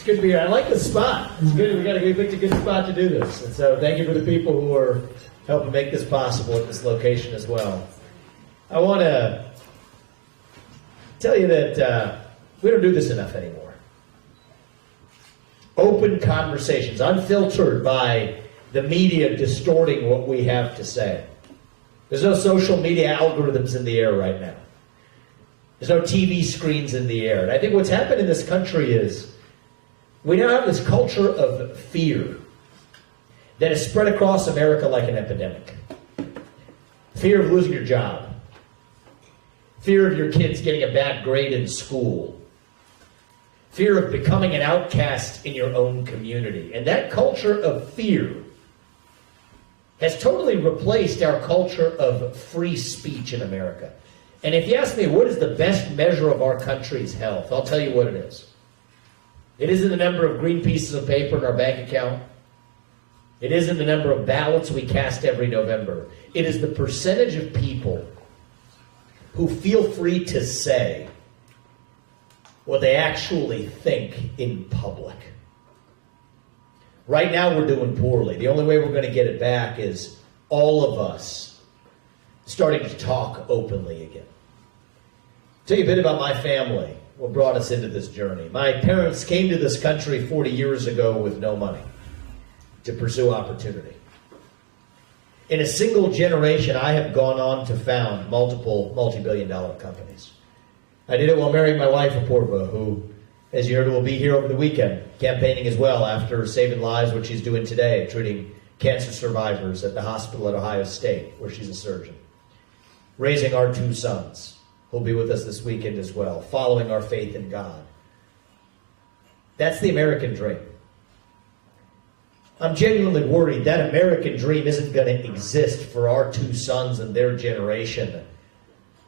It's good to be here. I like this spot. It's good. We picked a good spot to do this. And so thank you for the people who are helping make this possible at this location as well. I want to tell you that we don't do this enough anymore. Open conversations, unfiltered by the media distorting what we have to say. There's no social media algorithms in the air right now. There's no TV screens in the air. And I think what's happened in this country is we now have this culture of fear that has spread across America like an epidemic. Fear of losing your job. Fear of your kids getting a bad grade in school. Fear of becoming an outcast in your own community. And that culture of fear has totally replaced our culture of free speech in America. And if you ask me what is the best measure of our country's health, I'll tell you what it is. It isn't the number of green pieces of paper in our bank account. It isn't the number of ballots we cast every November. It is the percentage of people who feel free to say what they actually think in public. Right now we're doing poorly. The only way we're going to get it back is all of us starting to talk openly again. Tell you a bit about my family, what brought us into this journey. My parents came to this country 40 years ago with no money to pursue opportunity. In a single generation, I have gone on to found multiple multi-billion-dollar companies. I did it while marrying my wife, Apurva, who, as you heard, will be here over the weekend, campaigning as well after saving lives, which she's doing today, treating cancer survivors at the hospital at Ohio State, where she's a surgeon. Raising our two sons, who'll be with us this weekend as well, following our faith in God. That's the American dream. I'm genuinely worried that American dream isn't going to exist for our two sons and their generation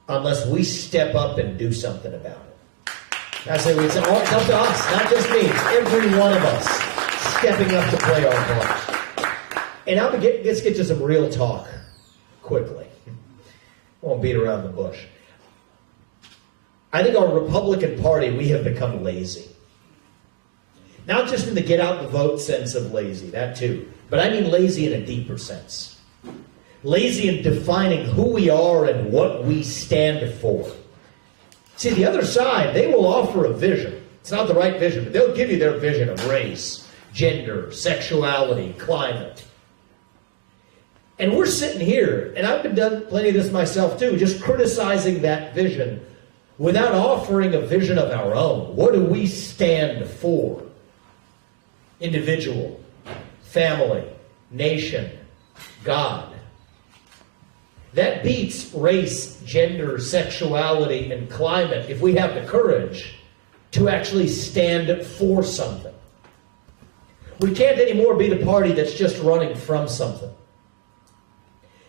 unless we step up and do something about it. I say it's all up to us, not just me. It's every one of us stepping up to play our part. And let's get to some real talk quickly. I won't beat around the bush. I think our Republican Party, we have become lazy. Not just in the get out the vote sense of lazy, that too, but I mean lazy in a deeper sense. Lazy in defining who we are and what we stand for. See, the other side, they will offer a vision. It's not the right vision, but they'll give you their vision of race, gender, sexuality, climate. And we're sitting here, and I've been done plenty of this myself too, just criticizing that vision without offering a vision of our own. What do we stand for? Individual, family, nation, God. That beats race, gender, sexuality, and climate if we have the courage to actually stand for something. We can't anymore be the party that's just running from something.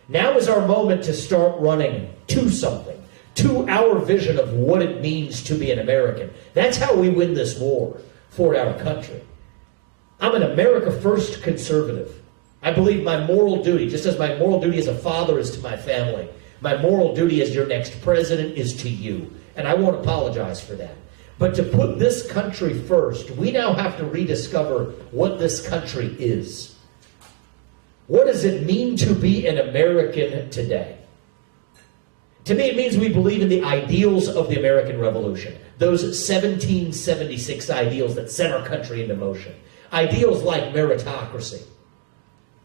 Now is our moment to start running to something, to our vision of what it means to be an American. That's how we win this war for our country. I'm an America First conservative. I believe my moral duty, just as my moral duty as a father is to my family, my moral duty as your next president is to you. And I won't apologize for that. But to put this country first, we now have to rediscover what this country is. What does it mean to be an American today? To me, it means we believe in the ideals of the American Revolution. Those 1776 ideals that set our country into motion. Ideals like meritocracy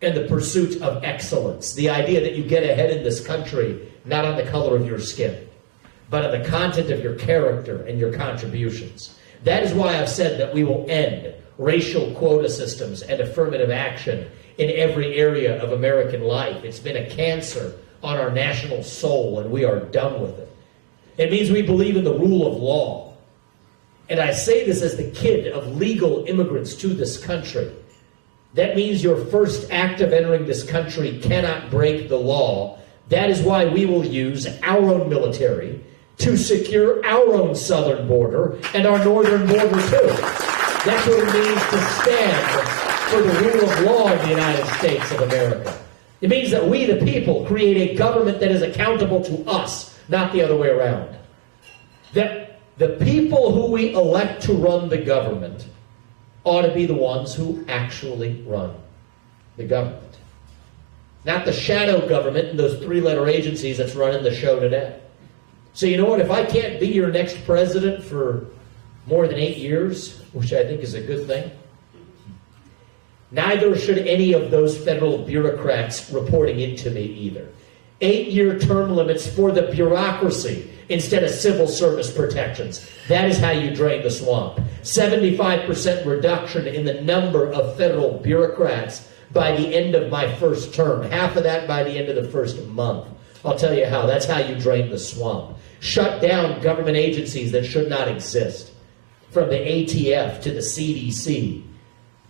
and the pursuit of excellence. The idea that you get ahead in this country not on the color of your skin, but on the content of your character and your contributions. That is why I've said that we will end racial quota systems and affirmative action in every area of American life. It's been a cancer on our national soul, and we are done with it. It means we believe in the rule of law. And I say this as the kid of legal immigrants to this country. That means your first act of entering this country cannot break the law. That is why we will use our own military to secure our own southern border and our northern border too. That's what it means to stand for the rule of law in the United States of America. It means that we, the people, create a government that is accountable to us, not the other way around. That the people who we elect to run the government ought to be the ones who actually run the government. Not the shadow government and those three-letter agencies that's running the show today. So you know what? If I can't be your next president for more than 8 years, which I think is a good thing, neither should any of those federal bureaucrats reporting into me either. 8-year term limits for the bureaucracy instead of civil service protections. That is how you drain the swamp. 75% reduction in the number of federal bureaucrats by the end of my first term. Half of that by the end of the first month. I'll tell you how. That's how you drain the swamp. Shut down government agencies that should not exist. From the ATF to the CDC,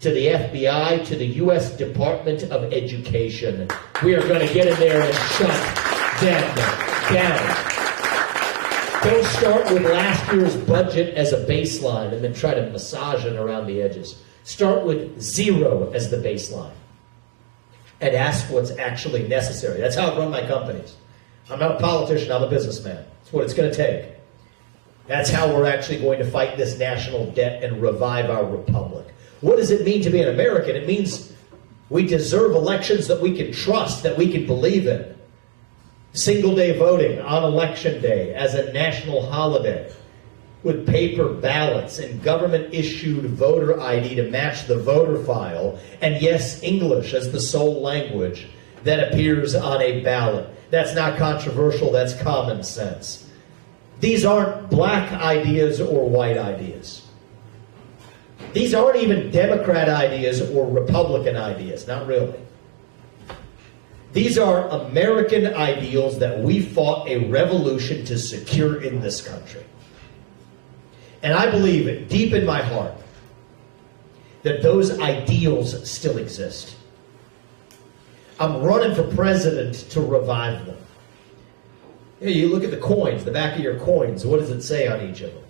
to the FBI, to the U.S. Department of Education. We are going to get in there and shut them down. Don't start with last year's budget as a baseline and then try to massage it around the edges. Start with 0 as the baseline and ask what's actually necessary. That's how I run my companies. I'm not a politician, I'm a businessman. It's what it's going to take. That's how we're actually going to fight this national debt and revive our republic. What does it mean to be an American? It means we deserve elections that we can trust, that we can believe in. Single-day voting on election day as a national holiday with paper ballots and government-issued voter ID to match the voter file, and yes, English as the sole language that appears on a ballot. That's not controversial, that's common sense. These aren't black ideas or white ideas. These aren't even Democrat ideas or Republican ideas, not really. These are American ideals that we fought a revolution to secure in this country. And I believe deep in my heart that those ideals still exist. I'm running for president to revive them. You look at the coins, the back of your coins, what does it say on each of them?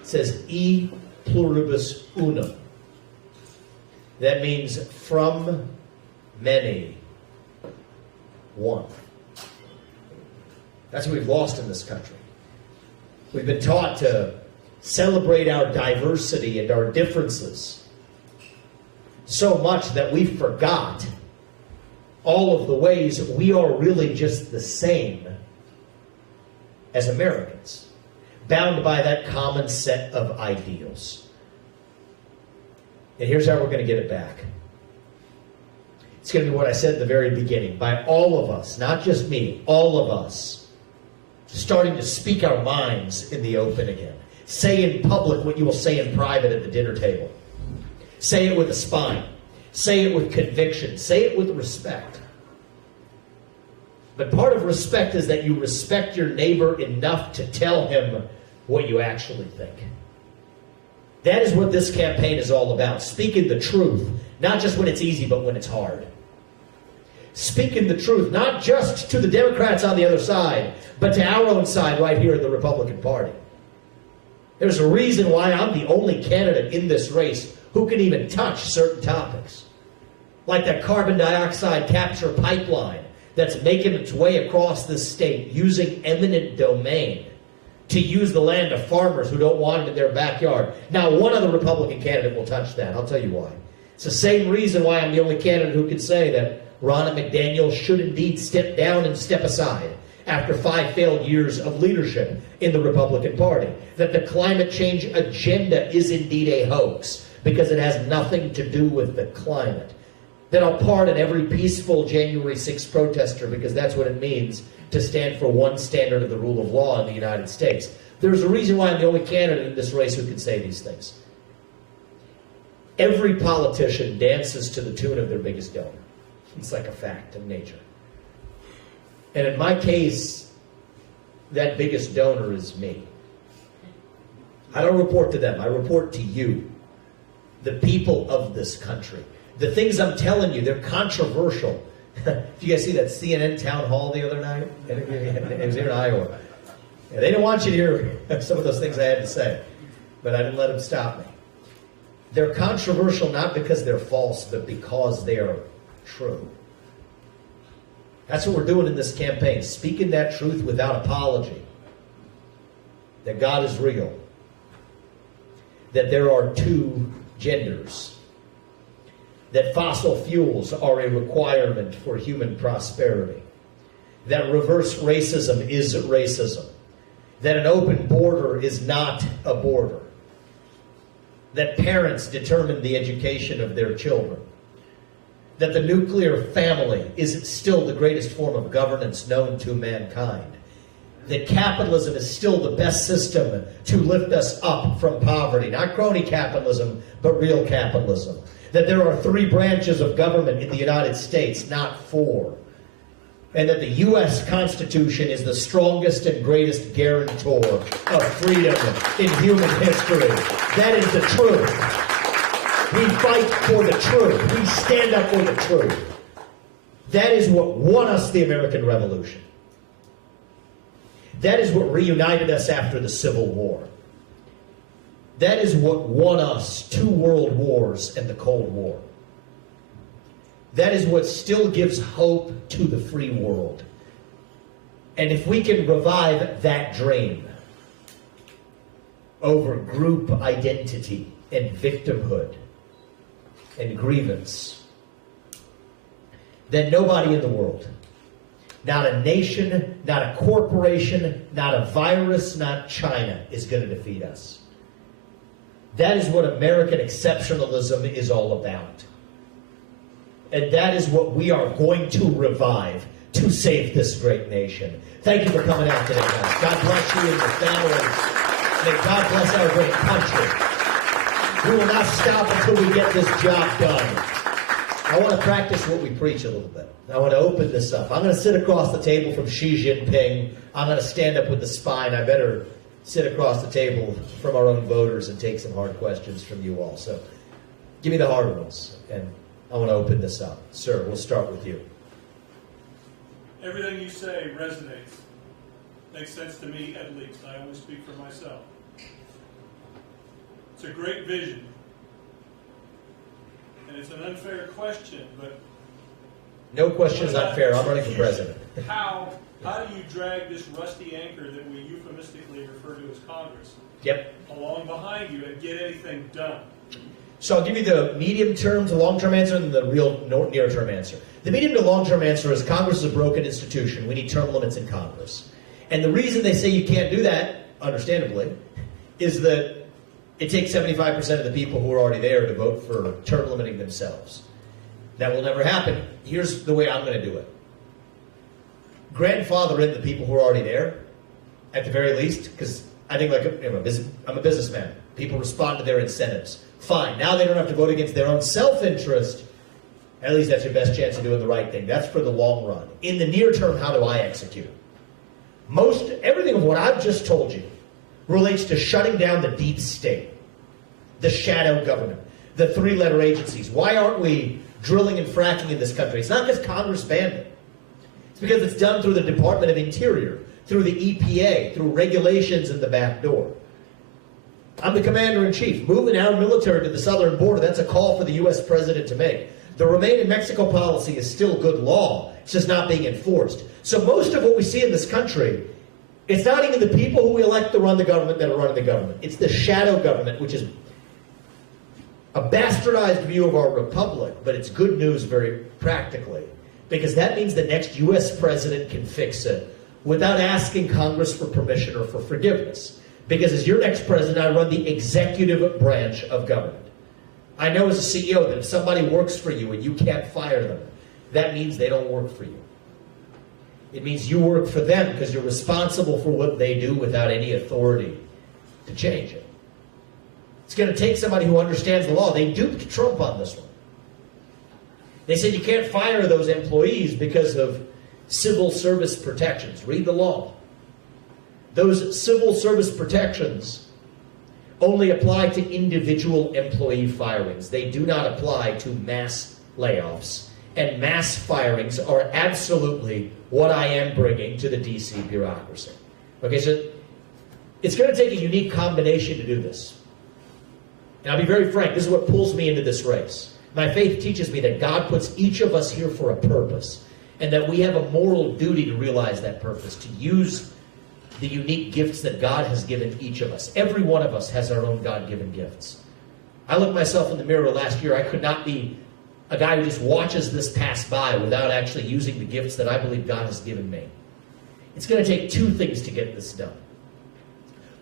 It says E pluribus unum. That means from many, one. That's what we've lost in this country. We've been taught to celebrate our diversity and our differences so much that we forgot all of the ways we are really just the same as Americans, bound by that common set of ideals. And here's how we're going to get it back. It's going to be what I said at the very beginning. By all of us, not just me, all of us, starting to speak our minds in the open again. Say in public what you will say in private at the dinner table. Say it with a spine. Say it with conviction. Say it with respect. But part of respect is that you respect your neighbor enough to tell him what you actually think. That is what this campaign is all about. Speaking the truth, not just when it's easy, but when it's hard. Speaking the truth, not just to the Democrats on the other side, but to our own side right here in the Republican Party. There's a reason why I'm the only candidate in this race who can even touch certain topics. Like that carbon dioxide capture pipeline that's making its way across this state using eminent domain to use the land of farmers who don't want it in their backyard. Now, one other Republican candidate will touch that. I'll tell you why. It's the same reason why I'm the only candidate who can say that Ronna McDaniel should indeed step down and step aside after 5 failed years of leadership in the Republican Party. That the climate change agenda is indeed a hoax because it has nothing to do with the climate. That I'll pardon every peaceful January 6th protester because that's what it means to stand for one standard of the rule of law in the United States. There's a reason why I'm the only candidate in this race who can say these things. Every politician dances to the tune of their biggest donor. It's like a fact of nature. And in my case, that biggest donor is me. I don't report to them. I report to you, the people of this country. The things I'm telling you, they're controversial. Did you guys see that CNN town hall the other night? It was here in Iowa. Yeah, they didn't want you to hear some of those things I had to say, but I didn't let them stop me. They're controversial not because they're false, but because they are true. That's what we're doing in this campaign, speaking that truth without apology. That God is real. That there are 2 genders, that fossil fuels are a requirement for human prosperity, that reverse racism is racism, that an open border is not a border, that parents determine the education of their children, that the nuclear family is still the greatest form of governance known to mankind, that capitalism is still the best system to lift us up from poverty, not crony capitalism, but real capitalism, that there are 3 branches of government in the United States, not 4, and that the U.S. Constitution is the strongest and greatest guarantor of freedom in human history. That is the truth. We fight for the truth. We stand up for the truth. That is what won us the American Revolution. That is what reunited us after the Civil War. That is what won us 2 world wars and the Cold War. That is what still gives hope to the free world. And if we can revive that dream over group identity and victimhood and grievance, then nobody in the world, not a nation, not a corporation, not a virus, not China, is going to defeat us. That is what American exceptionalism is all about. And that is what we are going to revive to save this great nation. Thank you for coming out today, guys. God bless you and your families. May God bless our great country. We will not stop until we get this job done. I want to practice what we preach a little bit. I want to open this up. I'm going to sit across the table from Xi Jinping. I'm going to stand up with the spine. I better sit across the table from our own voters and take some hard questions from you all. So give me the hard ones, and I want to open this up. Sir, we'll start with you. Everything you say resonates. Makes sense to me, at least. I only speak for myself. It's a great vision. And it's an unfair question, but... No question is unfair. I'm running for president. How do you drag this rusty anchor that we euphemistically refer to as Congress along behind you and get anything done? So I'll give you the medium-term to long-term answer and the real near-term answer. The medium to long-term answer is Congress is a broken institution. We need term limits in Congress. And the reason they say you can't do that, understandably, is that it takes 75% of the people who are already there to vote for term limiting themselves. That will never happen. Here's the way I'm going to do it. Grandfather in the people who are already there, at the very least, because I think I'm a businessman. People respond to their incentives. Fine. Now they don't have to vote against their own self-interest. At least that's your best chance of doing the right thing. That's for the long run. In the near term, how do I execute? Everything of what I've just told you relates to shutting down the deep state, the shadow government, the 3-letter agencies. Why aren't we drilling and fracking in this country? It's not because Congress banned it. It's because it's done through the Department of Interior, through the EPA, through regulations in the back door. I'm the commander-in-chief. Moving our military to the southern border, that's a call for the U.S. president to make. The Remain in Mexico policy is still good law. It's just not being enforced. So most of what we see in this country, it's not even the people who we elect to run the government that are running the government. It's the shadow government, which is a bastardized view of our republic, but it's good news very practically, because that means the next U.S. president can fix it without asking Congress for permission or for forgiveness. Because as your next president, I run the executive branch of government. I know as a CEO that if somebody works for you and you can't fire them, that means they don't work for you. It means you work for them because you're responsible for what they do without any authority to change it. It's going to take somebody who understands the law. They duped Trump on this one. They said you can't fire those employees because of civil service protections. Read the law. Those civil service protections only apply to individual employee firings. They do not apply to mass layoffs. And mass firings are absolutely what I am bringing to the DC bureaucracy. Okay, so it's going to take a unique combination to do this. And I'll be very frank, this is what pulls me into this race. My faith teaches me that God puts each of us here for a purpose, and that we have a moral duty to realize that purpose, to use the unique gifts that God has given each of us. Every one of us has our own God-given gifts. I looked myself in the mirror last year. I could not be a guy who just watches this pass by without actually using the gifts that I believe God has given me. It's going to take two things to get this done.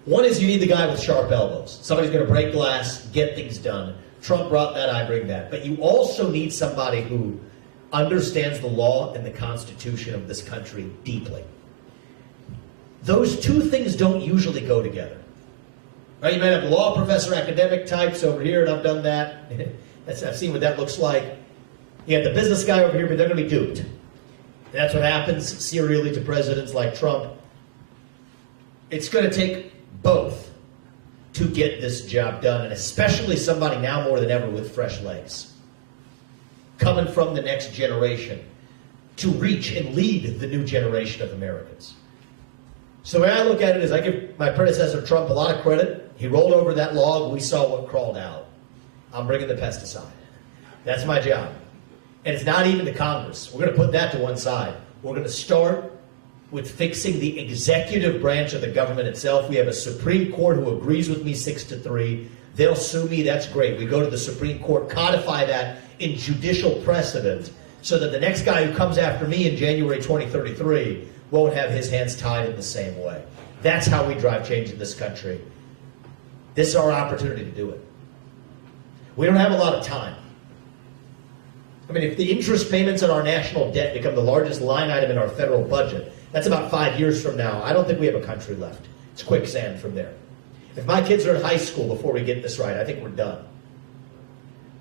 One is you need the guy with sharp elbows. Somebody's going to break glass, get things done. Trump brought that, I bring that. But you also need somebody who understands the law and the Constitution of this country deeply. Those two things don't usually go together. Right? You might have law professor, academic types over here, and I've done that. I've seen what that looks like. You got the business guy over here, but they're going to be duped. And that's what happens serially to presidents like Trump. It's going to take both to get this job done, and especially somebody now more than ever with fresh legs, coming from the next generation to reach and lead the new generation of Americans. So the way I look at it is I give my predecessor Trump a lot of credit. He rolled over that log. We saw what crawled out. I'm bringing the pesticide. That's my job. And it's not even the Congress. We're going to put that to one side. We're going to start with fixing the executive branch of the government itself. We have a Supreme Court who agrees with me 6-3. They'll sue me. That's great. We go to the Supreme Court, codify that in judicial precedent so that the next guy who comes after me in January 2033 won't have his hands tied in the same way. That's how we drive change in this country. This is our opportunity to do it. We don't have a lot of time. I mean, if the interest payments on our national debt become the largest line item in our federal budget, that's about 5 years from now. I don't think we have a country left. It's quicksand from there. If my kids are in high school before we get this right, I think we're done.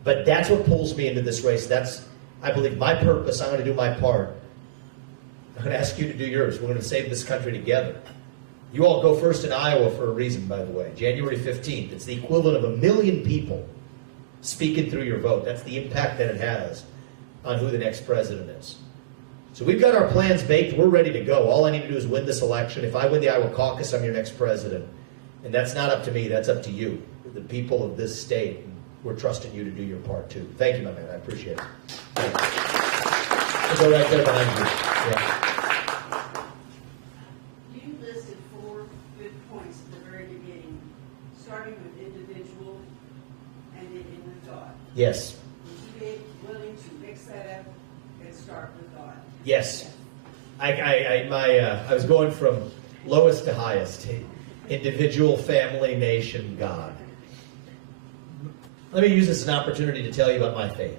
But that's what pulls me into this race. That's, I believe, my purpose. I'm going to do my part. I'm going to ask you to do yours. We're going to save this country together. You all go first in Iowa for a reason, by the way. January 15th. It's the equivalent of 1 million people speaking through your vote. That's the impact that it has on who the next president is. So we've got our plans baked. We're ready to go. All I need to do is win this election. If I win the Iowa caucus, I'm your next president. And that's not up to me. That's up to you, the people of this state. And we're trusting you to do your part, too. Thank you, my man. I appreciate it. I'll go right there behind you. Yeah. You listed 4 good points at the very beginning, starting with individual and ending with God. Yes. Would you be willing to mix that up and start with God? Yes. I was going from lowest to highest. Individual, family, nation, God. Let me use this as an opportunity to tell you about my faith,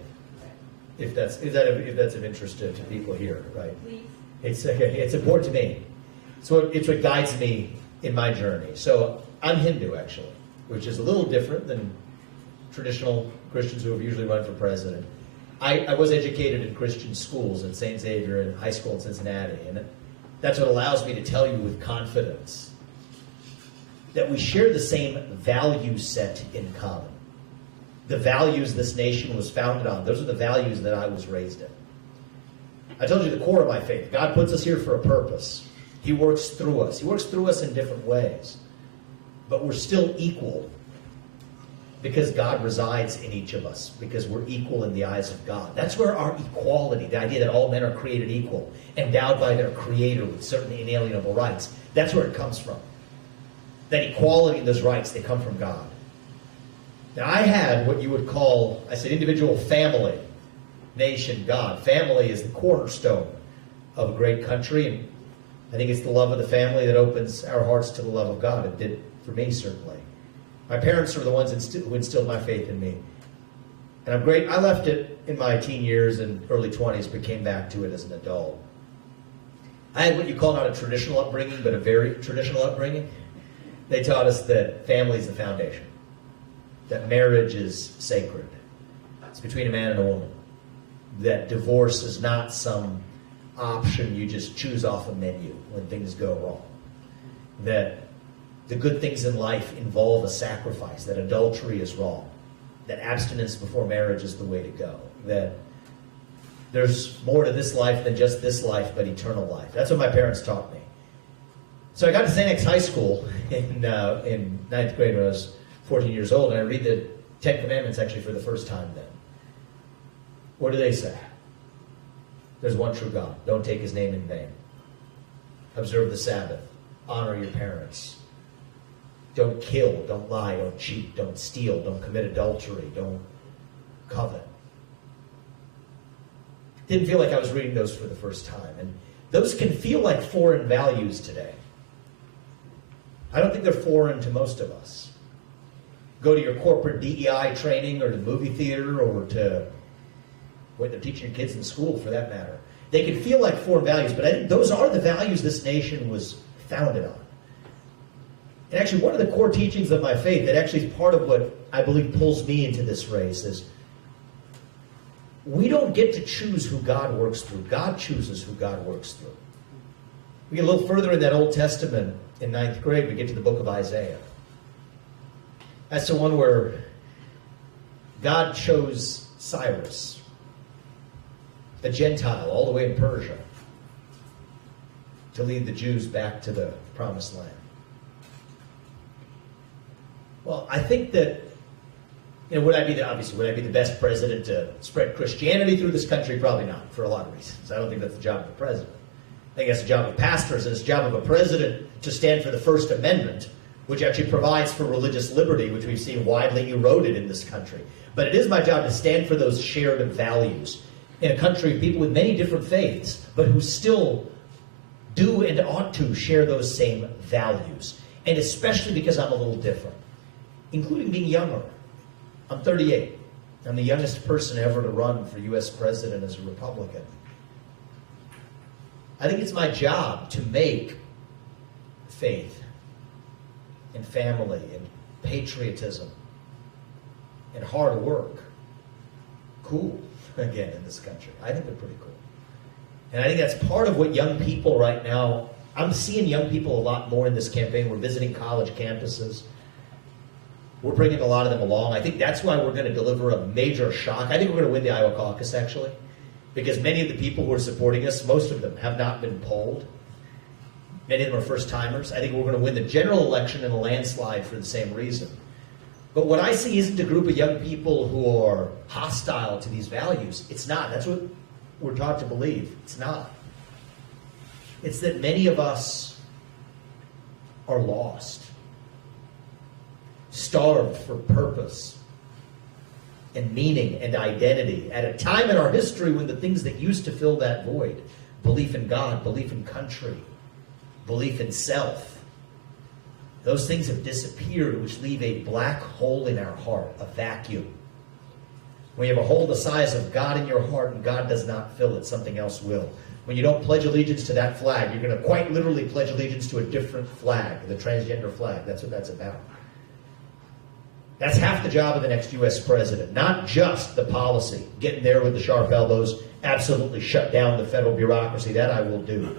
if that's of interest to people here, right? Please. It's important to me. So it's what guides me in my journey. So I'm Hindu, actually, which is a little different than traditional Christians who have usually run for president. I was educated in Christian schools at St. Xavier and high school in Cincinnati, and that's what allows me to tell you with confidence that we share the same value set in common. The values this nation was founded on, those are the values that I was raised in. I told you the core of my faith. God puts us here for a purpose. He works through us. He works through us in different ways. But we're still equal because God resides in each of us, because we're equal in the eyes of God. That's where our equality, the idea that all men are created equal, endowed by their Creator with certain inalienable rights, that's where it comes from. That equality and those rights, they come from God. Now, I had what you would call, I said individual, family, nation, God. Family is the cornerstone of a great country, and I think it's the love of the family that opens our hearts to the love of God. It did for me, certainly. My parents were the ones who instilled my faith in me. And I'm great. I left it in my teen years and early 20s, but came back to it as an adult. I had what you call not a traditional upbringing, but a very traditional upbringing. They taught us that family is the foundation, that marriage is sacred. It's between a man and a woman. That divorce is not some option you just choose off a menu when things go wrong. That the good things in life involve a sacrifice, that adultery is wrong, that abstinence before marriage is the way to go, that there's more to this life than just this life, but eternal life. That's what my parents taught me. So I got to St. X High School in ninth grade when I was 14 years old, and I read the Ten Commandments actually for the first time then. What do they say? There's one true God. Don't take his name in vain. Observe the Sabbath. Honor your parents. Don't kill, don't lie, don't cheat, don't steal, don't commit adultery, don't covet. Didn't feel like I was reading those for the first time. And those can feel like foreign values today. I don't think they're foreign to most of us. Go to your corporate DEI training or to the movie theater or to what they're teaching your kids in school for that matter. They can feel like foreign values, but I think those are the values this nation was founded on. And actually, one of the core teachings of my faith that actually is part of what I believe pulls me into this race is we don't get to choose who God works through. God chooses who God works through. We get a little further in that Old Testament in 9th grade, we get to the book of Isaiah. That's the one where God chose Cyrus, a Gentile, all the way in Persia, to lead the Jews back to the promised land. Well, I think that, would I be the best president to spread Christianity through this country? Probably not, for a lot of reasons. I don't think that's the job of the president. I think that's the job of pastors, and it's the job of a president to stand for the First Amendment, which actually provides for religious liberty, which we've seen widely eroded in this country. But it is my job to stand for those shared values in a country of people with many different faiths, but who still do and ought to share those same values. And especially because I'm a little different, including being younger. I'm 38. I'm the youngest person ever to run for U.S. president as a Republican. I think it's my job to make faith and family and patriotism and hard work cool again in this country. I think they're pretty cool. And I think that's part of what young people right now, I'm seeing young people a lot more in this campaign. We're visiting college campuses. We're bringing a lot of them along. I think that's why we're going to deliver a major shock. I think we're going to win the Iowa caucus, actually, because many of the people who are supporting us, most of them have not been polled. Many of them are first-timers. I think we're going to win the general election in a landslide for the same reason. But what I see isn't a group of young people who are hostile to these values. It's not. That's what we're taught to believe. It's not. It's that many of us are lost, starved for purpose and meaning and identity at a time in our history when the things that used to fill that void, belief in God, belief in country, belief in self, those things have disappeared, which leave a black hole in our heart, a vacuum. When you have a hole the size of God in your heart and God does not fill it, something else will. When you don't pledge allegiance to that flag, you're going to quite literally pledge allegiance to a different flag, the transgender flag. That's what that's about. That's half the job of the next U.S. president, not just the policy, getting there with the sharp elbows, absolutely shut down the federal bureaucracy, that I will do,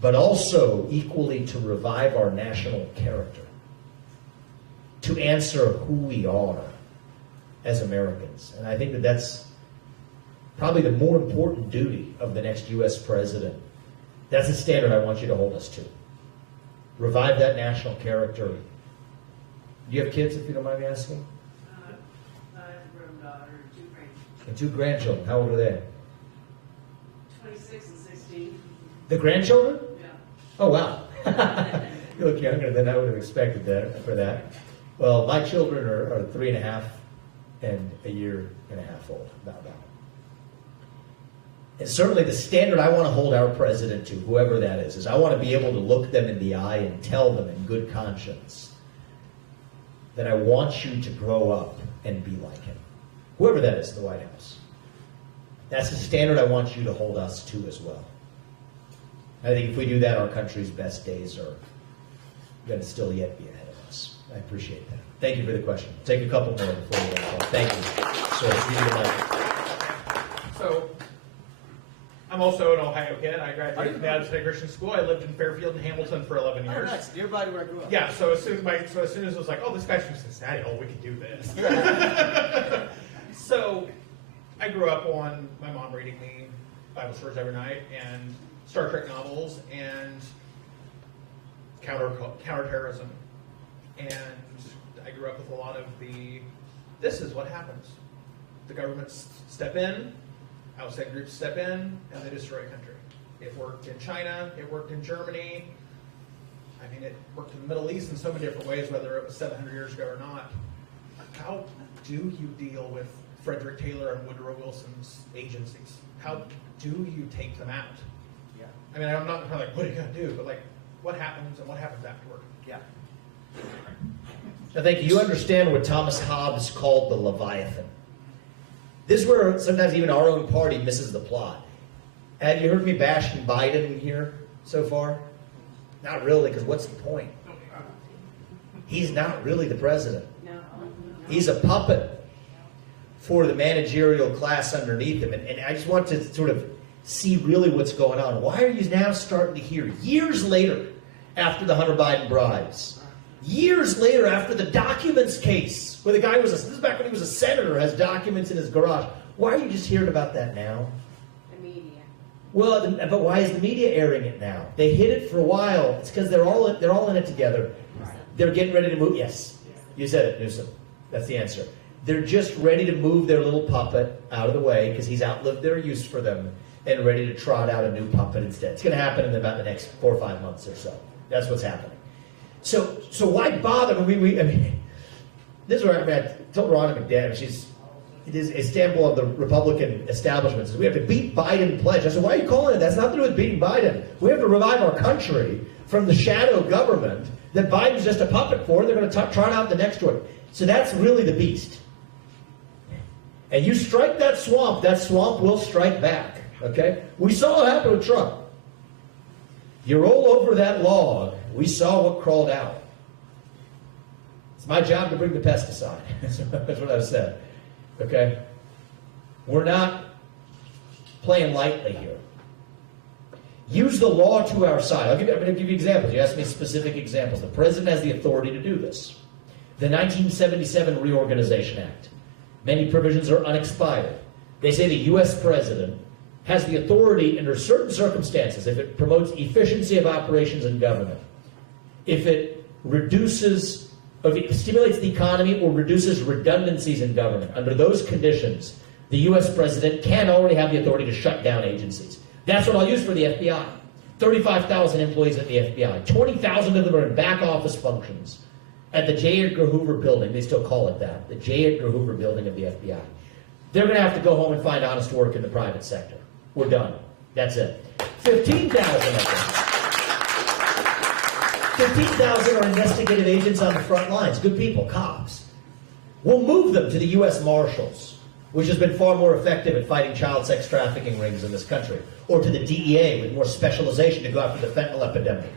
but also equally to revive our national character, to answer who we are as Americans. And I think that that's probably the more important duty of the next U.S. president. That's the standard I want you to hold us to. Revive that national character. Do you have kids, if you don't mind me asking? I have a grown daughter and 2 grandchildren. And 2 grandchildren. How old are they? 26 and 16. The grandchildren? Yeah. Oh, wow. You look younger than I would have expected that, for that. Well, my children are 3.5 and a year and a half old, about that. And certainly the standard I want to hold our president to, whoever that is I want to be able to look them in the eye and tell them in good conscience that I want you to grow up and be like him. Whoever that is in the White House. That's the standard I want you to hold us to as well. I think if we do that, our country's best days are going to still yet be ahead of us. I appreciate that. Thank you for the question. I'll take a couple more before we wrap up. Thank you. So, you need the mic. So, I'm also an Ohio kid. I graduated from Madison State Christian School. I lived in Fairfield and Hamilton for 11 years. Oh, nice. Nearby to where I grew up. Yeah, so as soon as it was like, oh, this guy's from Cincinnati, oh, we can do this. So, I grew up on my mom reading me Bible stories every night and Star Trek novels and counterterrorism. And I grew up with a lot of this is what happens. The governments step in, outside groups step in, and they destroy a country. It worked in China, it worked in Germany, I mean, it worked in the Middle East in so many different ways, whether it was 700 years ago or not. How do you deal with Frederick Taylor and Woodrow Wilson's agencies? How do you take them out? Yeah. I mean, I'm not kind of like, what are you going to do? But like, what happens and what happens afterward? Yeah. I think you understand what Thomas Hobbes called the Leviathan. This is where sometimes even our own party misses the plot. Have you heard me bashing Biden here so far? Not really, because what's the point? He's not really the president. He's a puppet for the managerial class underneath him. And I just want to sort of see really what's going on. Why are you now starting to hear, years later, after the Hunter Biden bribes, years later after the documents case, where the guy was, this is back when he was a senator, has documents in his garage. Why are you just hearing about that now? The media. Well, but why is the media airing it now? They hid it for a while. It's because they're all in it together. They're getting ready to move. Yes, you said it, Newsom. That's the answer. They're just ready to move their little puppet out of the way because he's outlived their use for them and ready to trot out a new puppet instead. It's going to happen in about the next 4 or 5 months or so. That's what's happening. So why bother? I mean, this is where I told Ronna McDaniel, it is Istanbul of the Republican establishment. Says we have to beat Biden pledge. I said, why are you calling it? That's nothing to do with beating Biden. We have to revive our country from the shadow government that Biden's just a puppet for. They're going to trot out the next one. So that's really the beast. And you strike that swamp will strike back. Okay? We saw what happened with Trump. You roll over that log, we saw what crawled out. It's my job to bring the pesticide. That's what I've said. Okay? We're not playing lightly here. Use the law to our side. I'm going to give you examples. You asked me specific examples. The president has the authority to do this. The 1977 Reorganization Act. Many provisions are unexpired. They say the U.S. president has the authority under certain circumstances, if it promotes efficiency of operations in government, if it stimulates the economy or reduces redundancies in government. Under those conditions, the U.S. president can already have the authority to shut down agencies. That's what I'll use for the FBI. 35,000 employees at the FBI. 20,000 of them are in back office functions at the J. Edgar Hoover building. They still call it that. The J. Edgar Hoover building of the FBI. They're going to have to go home and find honest work in the private sector. We're done. That's it. 15,000 of them. 15,000 are investigative agents on the front lines. Good people, cops. We'll move them to the U.S. Marshals, which has been far more effective at fighting child sex trafficking rings in this country. Or to the DEA with more specialization to go after the fentanyl epidemic.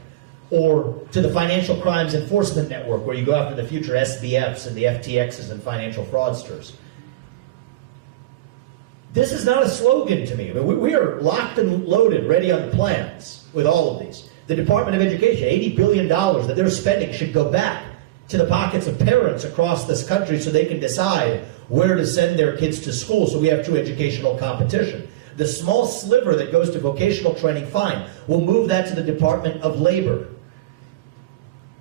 Or to the Financial Crimes Enforcement Network, where you go after the future SBFs and the FTXs and financial fraudsters. This is not a slogan to me. I mean, we are locked and loaded, ready on the plans with all of these. The Department of Education, $80 billion that they're spending should go back to the pockets of parents across this country so they can decide where to send their kids to school so we have true educational competition. The small sliver that goes to vocational training, fine. We'll move that to the Department of Labor.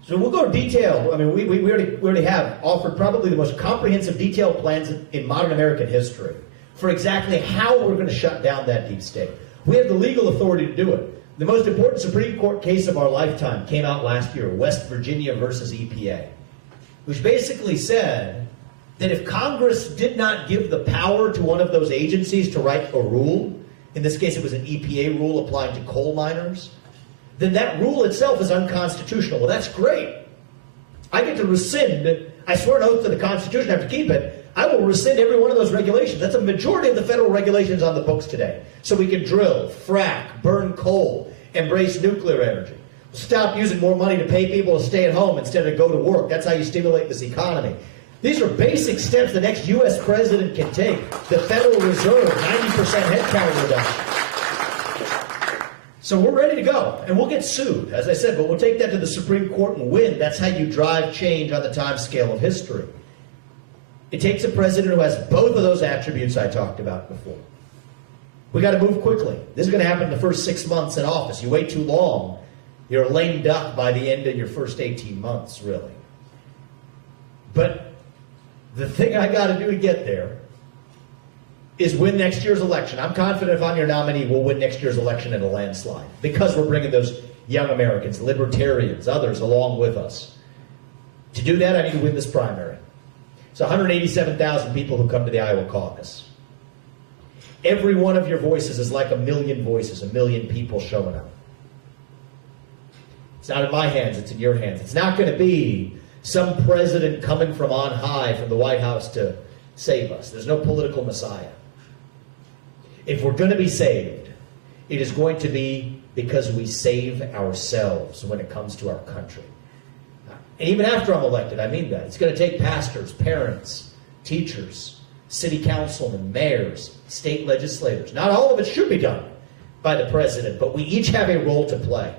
So we'll go detail. I mean, we already have offered probably the most comprehensive detailed plans in modern American history for exactly how we're going to shut down that deep state. We have the legal authority to do it. The most important Supreme Court case of our lifetime came out last year, West Virginia versus EPA, which basically said that if Congress did not give the power to one of those agencies to write a rule, in this case it was an EPA rule applying to coal miners, then that rule itself is unconstitutional. Well, that's great. I get to rescind, I swear an oath to the Constitution, I have to keep it, I will rescind every one of those regulations. That's a majority of the federal regulations on the books today. So we can drill, frack, burn coal, embrace nuclear energy. Stop using more money to pay people to stay at home instead of go to work. That's how you stimulate this economy. These are basic steps the next U.S. president can take. The Federal Reserve, 90% headcount reduction. So we're ready to go, and we'll get sued, as I said, but we'll take that to the Supreme Court and win. That's how you drive change on the time scale of history. It takes a president who has both of those attributes I talked about before. We got to move quickly. This is going to happen in the first 6 months in office. You wait too long, you're a lame duck by the end of your first 18 months, really. But the thing I got to do to get there is win next year's election. I'm confident if I'm your nominee, we'll win next year's election in a landslide because we're bringing those young Americans, libertarians, others along with us. To do that, I need to win this primary. It's 187,000 people who come to the Iowa caucus. Every one of your voices is like a million voices, a million people showing up. It's not in my hands, it's in your hands. It's not going to be some president coming from on high from the White House to save us. There's no political messiah. If we're going to be saved, it is going to be because we save ourselves when it comes to our country. And even after I'm elected, I mean that. It's going to take pastors, parents, teachers, city councilmen, mayors, state legislators. Not all of it should be done by the president, but we each have a role to play.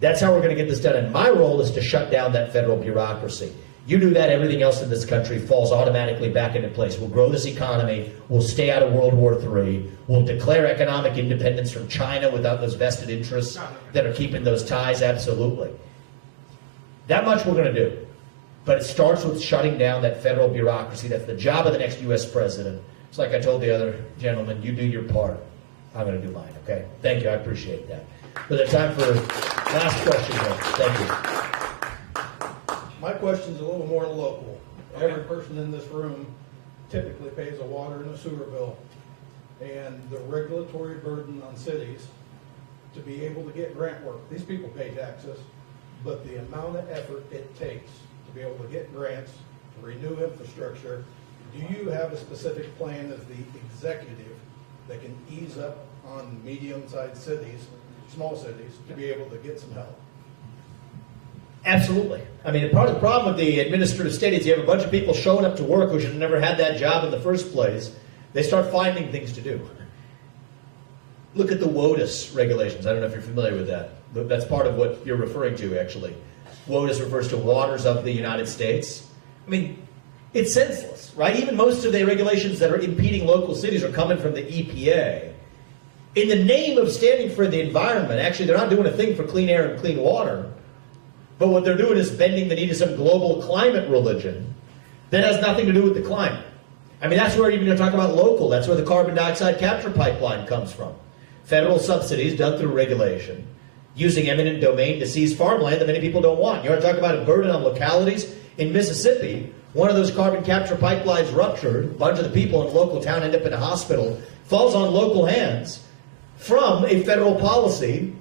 That's how we're going to get this done. And my role is to shut down that federal bureaucracy. You do that, everything else in this country falls automatically back into place. We'll grow this economy. We'll stay out of World War III. We'll declare economic independence from China without those vested interests that are keeping those ties. Absolutely. That much we're going to do. But it starts with shutting down that federal bureaucracy. That's the job of the next U.S. president. It's like I told the other gentleman, you do your part. I'm going to do mine, okay? Thank you. I appreciate that. But there's time for last question here. Thank you. My question's a little more local. Okay. Every person in this room typically pays a water and a sewer bill. And the regulatory burden on cities to be able to get grant work. These people pay taxes, but the amount of effort it takes to be able to get grants, to renew infrastructure, do you have a specific plan as the executive that can ease up on medium-sized cities, small cities, to be able to get some help? Absolutely. I mean, part of the problem with the administrative state is you have a bunch of people showing up to work who should have never had that job in the first place. They start finding things to do. Look at the WOTUS regulations. I don't know if you're familiar with that. That's part of what you're referring to, actually. WOTUS refers to Waters of the United States. I mean, it's senseless, right? Even most of the regulations that are impeding local cities are coming from the EPA. In the name of standing for the environment, actually, they're not doing a thing for clean air and clean water. But what they're doing is bending the knee to some global climate religion that has nothing to do with the climate. I mean, that's where even you're talking about local. That's where the carbon dioxide capture pipeline comes from. Federal subsidies done through regulation, using eminent domain to seize farmland that many people don't want. You want to talk about a burden on localities? In Mississippi, one of those carbon capture pipelines ruptured. A bunch of the people in a local town end up in a hospital. Falls on local hands from a federal policy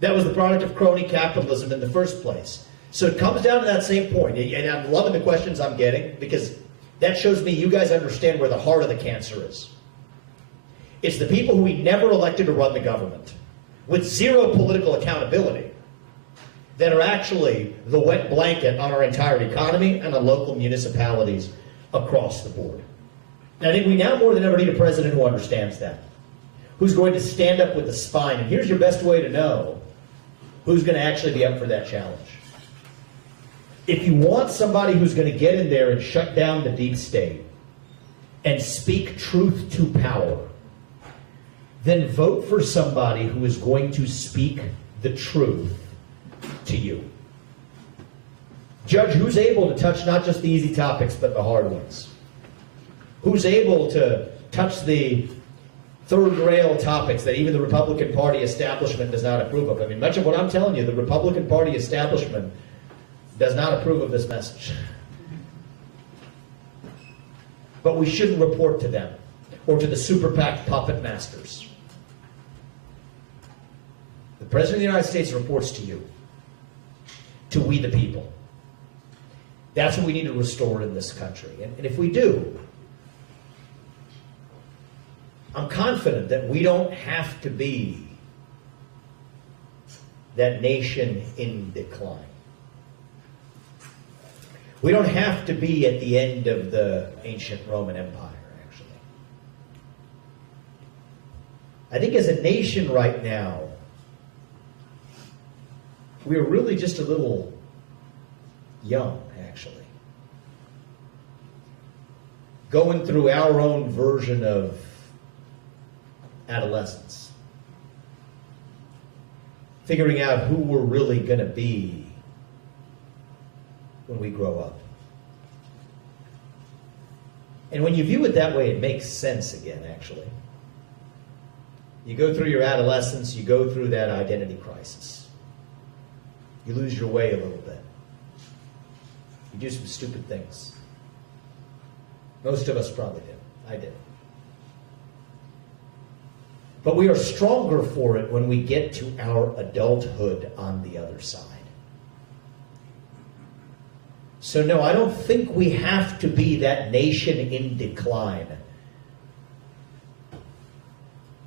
that was the product of crony capitalism in the first place. So it comes down to that same point. And I'm loving the questions I'm getting because that shows me you guys understand where the heart of the cancer is. It's the people who we never elected to run the government with zero political accountability that are actually the wet blanket on our entire economy and on local municipalities across the board. And I think we now more than ever need a president who understands that, who's going to stand up with the spine. And here's your best way to know who's going to actually be up for that challenge. If you want somebody who's going to get in there and shut down the deep state and speak truth to power, then vote for somebody who is going to speak the truth to you. Judge who's able to touch not just the easy topics, but the hard ones. Who's able to touch the third rail topics that even the Republican Party establishment does not approve of. I mean, much of what I'm telling you, the Republican Party establishment does not approve of this message. But we shouldn't report to them or to the super PAC puppet masters. The President of the United States reports to you, to we the people. That's what we need to restore in this country. And if we do, I'm confident that we don't have to be that nation in decline. We don't have to be at the end of the ancient Roman Empire, actually. I think as a nation right now, we're really just a little young, actually. Going through our own version of adolescence. Figuring out who we're really going to be when we grow up. And when you view it that way, it makes sense again, actually. You go through your adolescence, you go through that identity crisis. You lose your way a little bit. You do some stupid things. Most of us probably did. I did. But we are stronger for it when we get to our adulthood on the other side. So no, I don't think we have to be that nation in decline.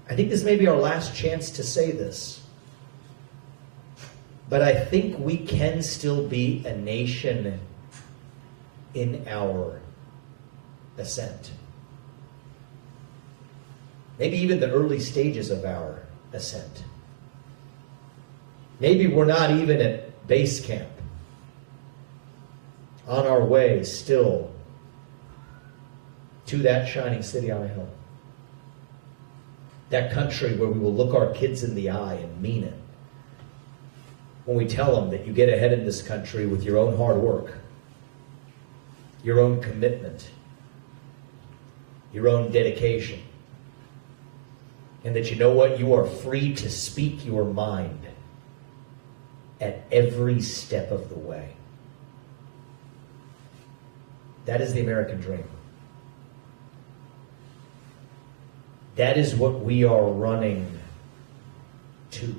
I think this may be our last chance to say this. But I think we can still be a nation in our ascent. Maybe even the early stages of our ascent. Maybe we're not even at base camp. On our way still to that shining city on a hill. That country where we will look our kids in the eye and mean it. When we tell them that you get ahead in this country with your own hard work, your own commitment, your own dedication, and that you know what? You are free to speak your mind at every step of the way. That is the American dream. That is what we are running to.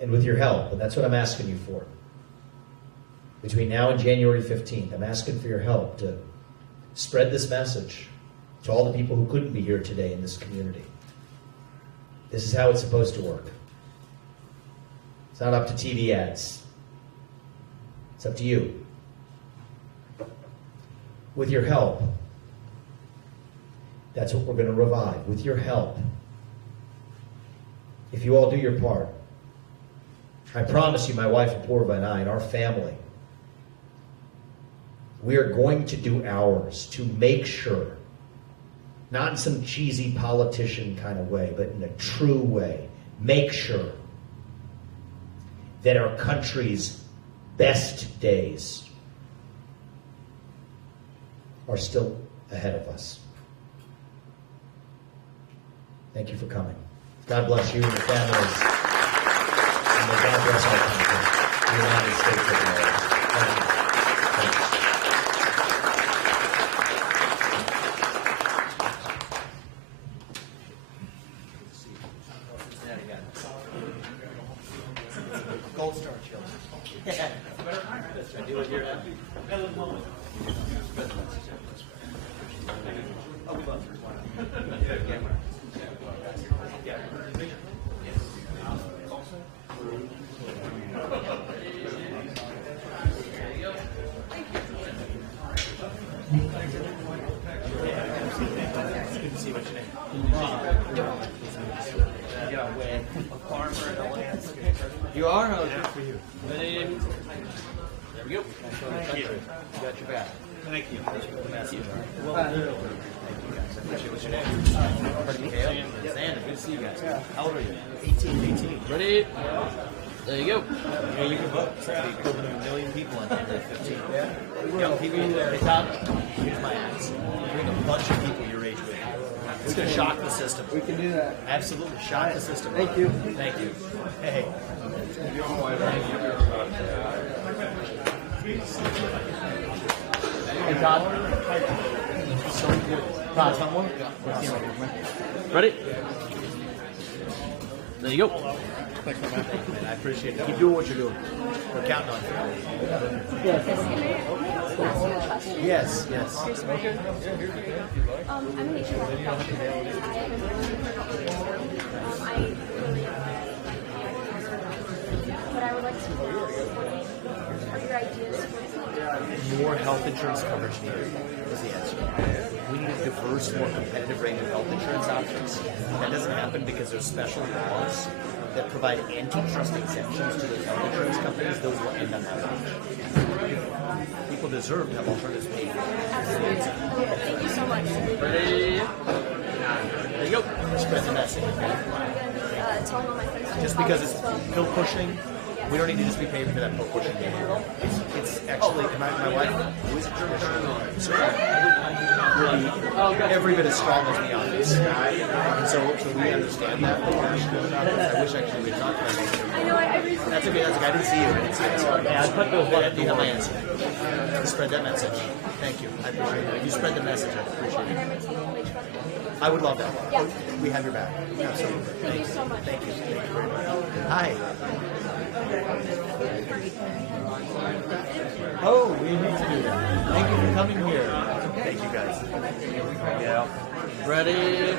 And with your help, and that's what I'm asking you for. Between now and January 15th, I'm asking for your help to spread this message to all the people who couldn't be here today in this community. This is how it's supposed to work. It's not up to TV ads. It's up to you. With your help, that's what we're going to revive. With your help, if you all do your part, I promise you, my wife Apoorva and I and our family, we are going to do ours to make sure, not in some cheesy politician kind of way, but in a true way, make sure that our country's best days are still ahead of us. Thank you for coming. God bless you and your families. And may God bless our country, the United States of America. Thank you. Gold Star chili. Should I do it here now? Oh, we love Good to see what your name. You got a win. A farmer and a lance. You are? Oh, good for you. There we go. Thank you. You got your back. Thank you. Matthew. Well, thank you guys. I appreciate it. What's your name? Pardon me? Xander. Good to see you guys. How old are you? 18. Ready? There you go. Yeah, you can vote. It's equivalent to 1 million people on January 15th. Yeah. Young people, hey Tom, here's my axe. Bring a bunch of people your age with you. It's going to shock the system. We can do that. Absolutely. Shock the system. Thank you. Thank you. Hey. Thank you. Hey, Todd. So good. Todd, someone? Ready? There you go. Thanks, man. I appreciate it. Keep doing what you're doing. We're counting on you. Yes, yes. Okay. I'm an HR professional. I have been working for a couple of years now. I really but I would like to know what are your ideas for More health insurance coverage needed was the answer. We need a diverse, more competitive range of health insurance options. That doesn't happen because there's special laws that provide antitrust exemptions to those health insurance companies. Those will end on that page. People deserve to have alternatives paid for. Absolutely. Thank you so much. Ready? There you go. Spread the message. Telling all my friends. Just because it's pill pushing, we don't need to just be paying for that pill pushing game. It's actually, my wife, who is a German, will be every bit as strong as the office. And so we understand that. I wish actually we had talked about it. I know, I really That's okay, that's okay. I didn't see you. Yeah, I put those at the end of my answer. Spread that message. Thank you. You spread the message. I appreciate it. I would love that. Yeah. We have your back. Absolutely. Thank you so much. Thank you. Thank you very much. Hi. Oh, we need to do that. Thank you for coming here. Thank you, guys. Yeah. Ready?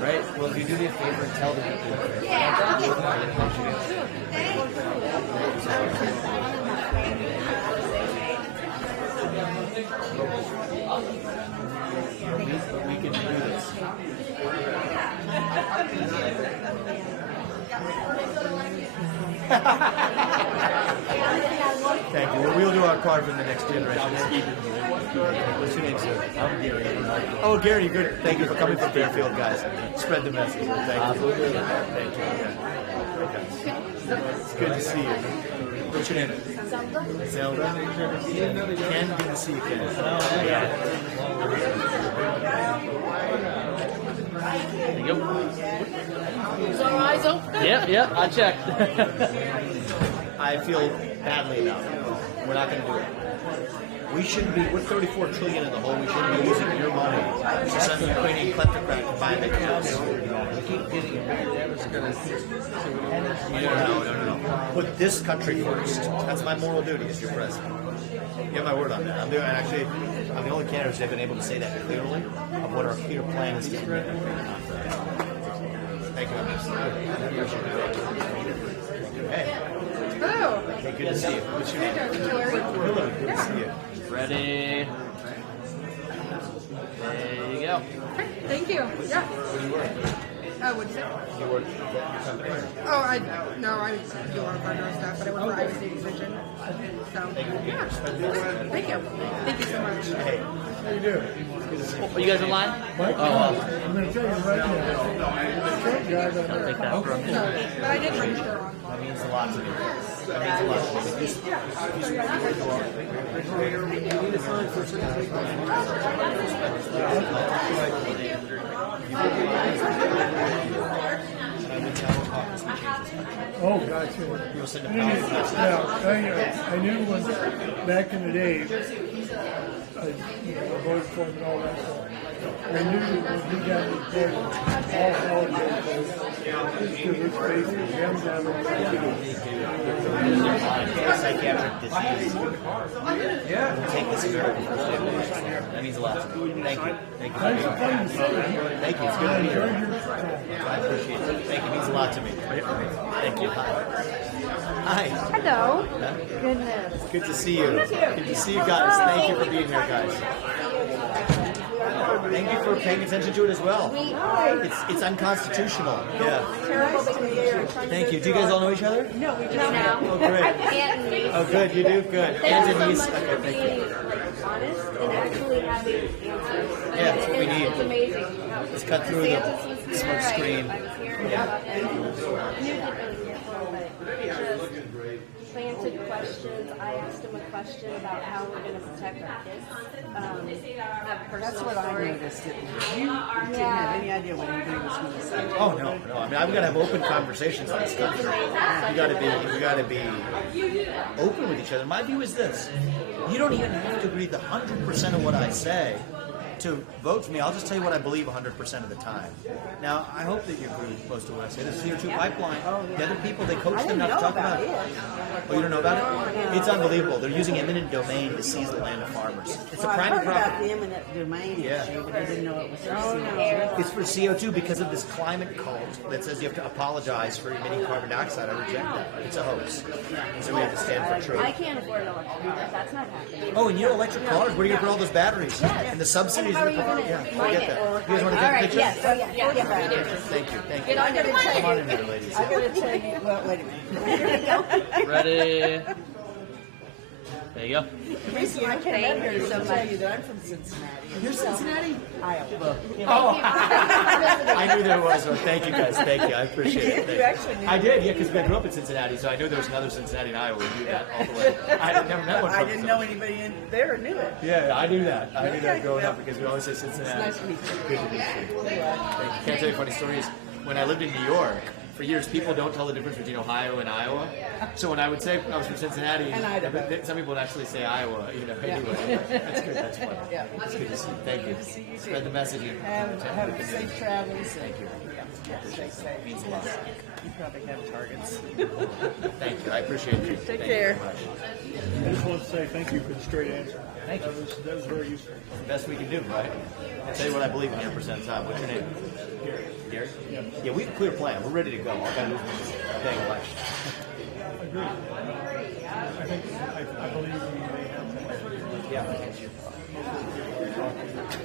Right? Well, if you do me a favor and tell the people. Yeah. We can do this. Thank you. We'll do our part for the next generation. What's your name, sir? I'm Gary. Oh, Gary, good. Thank you for coming from Fairfield, guys. Spread the message. Thank you. Thank you. Okay. It's good to see you. What's your name? Zelda. Ken, good to see you, Ken. There you go. Is our eyes open? Yep, I checked. I feel badly about it. We're not going to do it. We shouldn't be, we're 34 trillion in the hole. We shouldn't be using your money to send the Ukrainian kleptocrat to buy the house. No. Put this country first. That's my moral duty as your president. You have my word on that. I'm the only candidate who's been able to say that clearly of what our clear plan is going to be. Thank you. Hey. Oh. Hey, good to see you. What's your name? Hello. Good to see you. Ready? There you go. Okay, thank you. Yeah. Where do you work? What'd you say? You work for your company? Oh, I do a lot of partner stuff, but I work for IBC Extension. So, yeah. Thank you. Thank you so much. Hey. How you doing? Are you guys online? Mike? Oh, I'm going to tell you right now. Trump guy got I'll take that from you. But I didn't register on. That means a lot to me. That means a lot Oh, gotcha. Yeah, I knew when, back in the day, I voted for him and all that stuff. I knew that when he got reported, all holidays, just to his face, him down there. Psychiatric disease. Yeah. Take this American first day. That means a lot to me. Thank you. Thank you. Thank you. Thank you. It's good to be here. I appreciate it. Thank you. It means a lot to me. Thank you. Hi. Hello. Goodness. Good to see you. Good to see you guys. Thank you for being here, guys. Thank you for paying attention to it as well. It's unconstitutional. Yeah. Thank you. Do you guys all know each other? No, we don't know. Oh, great. Oh, good. You do? Good. Aunt and niece. Okay, thank you. Honest and actually having answers. Yeah, that's what we need. It's amazing. Just cut through the smoke screen. Yeah. Planted questions. I asked him a question about how we're going to protect our kids. That's what I noticed. You didn't have any idea what anybody was going to say. Oh no. I mean, I've got to have open conversations on this country. We got to be open with each other. My view is this: you don't even have to agree with 100% of what I say to vote for me. I'll just tell you what I believe 100% of the time. Now, I hope that you agree with most of what I say. The CO2 pipeline, the other people, they coach them not to talk about it. Oh, you don't know about it? It's unbelievable. They're using eminent domain to seize the land of farmers. It's a private I heard about property. the eminent domain issue, but I didn't know it was for It's for CO2 because of this climate cult that says you have to apologize for emitting carbon dioxide. I reject that. It's a hoax. So we have to stand for truth. I can't afford an electric car. That's not happening. Oh, and you know electric cars? Where are you going to put all those batteries? And the subsidies How in are the you car? going to Yeah, mine forget it? that. You guys want to take a picture? Yes. Thank you. Thank you. Get on your Come on in here, ladies. I'm going to tell you, well, wait a minute. Ready? There you go. Casey, I came in here to tell you that I'm from Cincinnati. You're Cincinnati? Iowa. Oh, I knew there was one. Thank you guys. Thank you. I appreciate it. You actually knew. I did, yeah, because I grew up in Cincinnati, so I knew there was another Cincinnati in Iowa. We knew that all the way. I had never met one. I didn't know anybody in there knew it. Yeah, I knew that. I knew that growing Yeah. up because we always say Cincinnati. It's nice to meet you. Good to meet you. Thank you. Can I tell you a funny story? Is when I lived in New York, for years, people don't tell the difference between Ohio and Iowa. So when I would say I was from Cincinnati, And Idaho. some people would actually say Iowa. You know, anyway, that's good. That's fun. Yeah. It's good to see you. Thank you. Good to see you, Spread too. the message. Have safe travels. Thank you. Yeah, stay safe. Means a lot. You probably have targets. Thank you. I appreciate you. Take Thank you care. very much. I just want to say thank you for the straight answer. Thank you. That was very useful. The best we can do, right? I'll tell you what I believe 100% of the time. What's your name? Gary? Yeah, we have a clear plan. We're ready to go. All I got to do is dang election. Agreed. I believe we may have Yeah.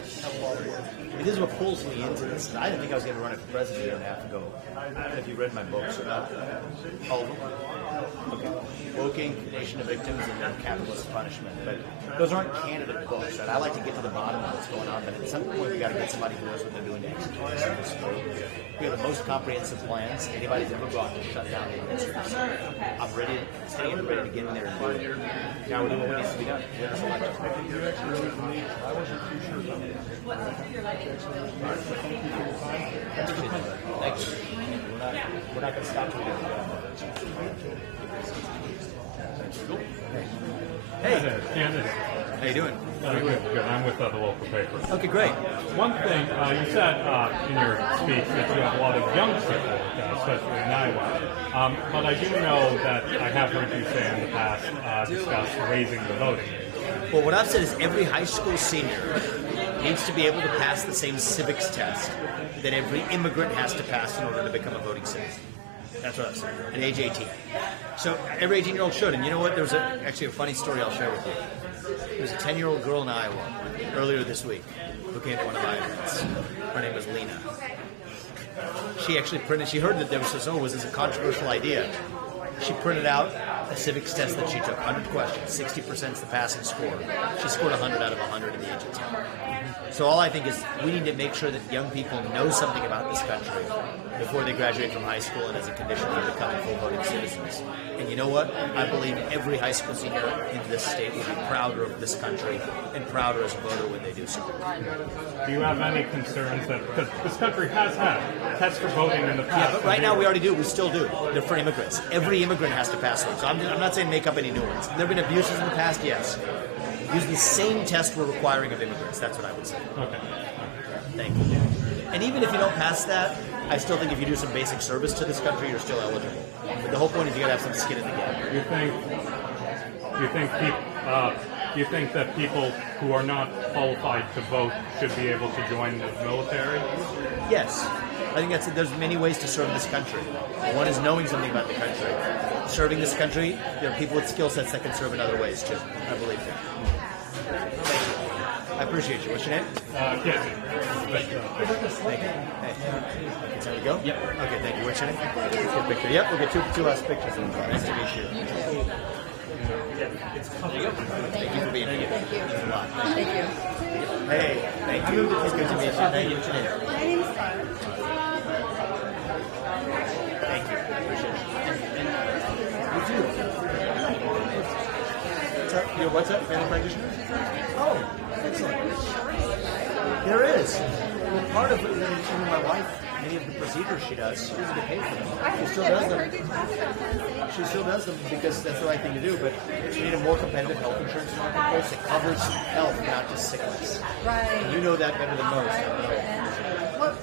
I mean, this is what pulls me into this. I didn't think I was going to run for president a year and a half ago. I don't know if you read my books or not. All of them? Okay. Woking, Nation of Victims, and then Capitalist Punishment. But those aren't candidate books, right? I like to get to the bottom of what's going on, but at some point we got to get somebody who knows what they're doing to execute this through. We have the most comprehensive plans anybody's ever brought to shut down the industries. I'm ready, standing and ready to get in there and do it. Now we're doing what needs to be done. Win this election. you actually wrote the meeting. I wasn't too sure about that. Thank you. We're not going to stop till we get it done. Hey, Candace. how you doing? Good. I'm with the local paper. Okay, great. One thing, you said in your speech that you have a lot of young people, especially in Iowa. But I do know that I have heard you say in the past discuss raising the voting age. Well, what I've said is every high school senior needs to be able to pass the same civics test that every immigrant has to pass in order to become a voting citizen. That's what I've said, at age 18. So every 18-year-old should. And you know what? There was actually a funny story I'll share with you. There was a 10-year-old girl in Iowa earlier this week who came to one of my events. Her name was Lena. She actually she heard that there was was this a controversial idea. She printed out a civics test that she took, 100 questions, 60% is the passing score. She scored 100 out of 100 at the age of 10. So all I think is we need to make sure that young people know something about this country before they graduate from high school and as a condition for becoming full voting citizens. And you know what? I believe every high school senior in this state will be prouder of this country and prouder as a voter when they do so. Do you have any concerns that, because this country has had tests for voting in the past? Yeah, but right now we already do. We still do. They're for immigrants. Every immigrant has to pass them. So I'm not saying make up any new ones. There have been abuses in the past, yes. Use the same test we're requiring of immigrants. That's what I would say. Okay. Thank you. And even if you don't pass that, I still think if you do some basic service to this country, you're still eligible. But the whole point is you got to have some skin in the game. You think that people who are not qualified to vote should be able to join the military? Yes. I think there's many ways to serve this country. One is knowing something about the country. Serving this country, there are people with skill sets that can serve in other ways too. I believe that. Thank you. I appreciate you. What's your name? Yes. Thank you. Hey. There we go? Yep. Okay, thank you. What's your name? Let's get a picture. Yep, we'll get two last pictures. Nice to meet you. There you go. Thank you for being here. Thank you. Thanks a lot. Thank you. Hey, thank you. It's good to meet you. Thank you. What's your name? My name's Barb. Thank you. I appreciate it. You too. What's up? Family practitioner? Oh, excellent. There is. Well, part of it, my wife, many of the procedures she does, she doesn't get paid for them. She still does them. She still does them because that's the right thing to do, but we need a more competitive health insurance marketplace that covers health, not just sickness. Right. And you know that better than most. Well,